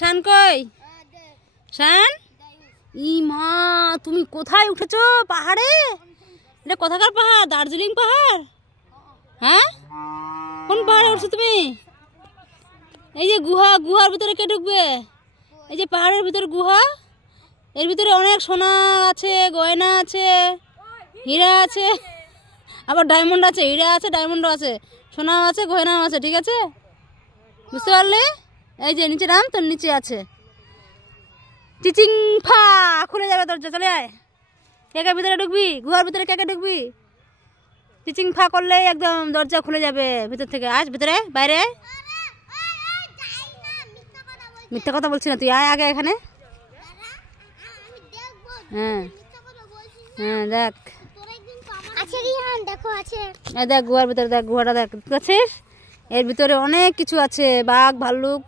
শান কই? শান, ই মা তুমি কোথায় উঠেছো? পাহাড়ে? এটা কোথাকার পাহাড়? দার্জিলিং পাহাড়? হ্যাঁ, কোন পাহাড়ে উঠছো তুমি? এই যে গুহা, গুহার ভিতরে কে ঢুকবে? এই যে পাহাড়ের ভিতরে গুহা, এর ভিতরে অনেক সোনা আছে, গয়না আছে, হীরা আছে, আবার ডায়মন্ড আছে, হীরা আছে, ডায়মন্ডও আছে, সোনাও আছে, গয়নাও আছে। ঠিক আছে, বুঝতে পারলে? এই যে নিচে নাম, তোর নিচে আছে। চিচিং ফা খুলে যাবে দরজা, চলে আয়। কে কে ভিতরে ঢুকবি? গুহার ভিতরে কে কে ঢুকবি? চিচিং ফা করলে একদম দরজা খুলে যাবে ভিতর থেকে। আজ ভিতরে, বাইরে। মিথ্যা কথা বলছি না, তুই আয় আগে এখানে। হ্যাঁ হ্যাঁ, দেখ দেখ গুহার ভিতরে, দেখ গুহাটা দেখ, বুঝছিস? এর ভিতরে অনেক কিছু আছে, বাঘ ভাল্লুক।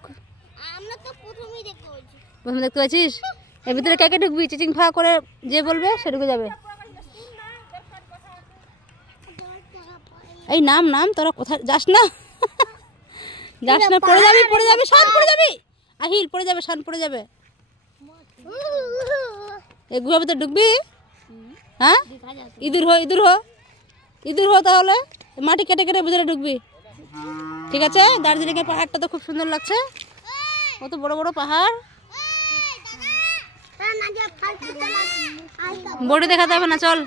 প্রথমে দেখতে পাচ্ছিস? এর ভিতরে কে কে ঢুকবি? চিচিং ফা করে যে বলবে সে ঢুকে যাবে। এই নাম নাম, তোরা কোথায় যাস না, যাস না, পড়ে যাবি, পড়ে যাবি, শান পড়ে যাবি, আহিল পড়ে যাবে, শান পড়ে যাবে। এই গুহার ভিতরে ঢুকবি? হ্যাঁ, ইঁদুর হো, ইঁদুর হো, ইঁদুর হো, তাহলে মাটি কেটে কেটে ভিতরে ঢুকবি। ঠিক আছে? দার্জিলিং এর পাহাড়টা তো খুব সুন্দর লাগছে, কত বড় বড় পাহাড়। বডি দেখাতে হবে না, চল।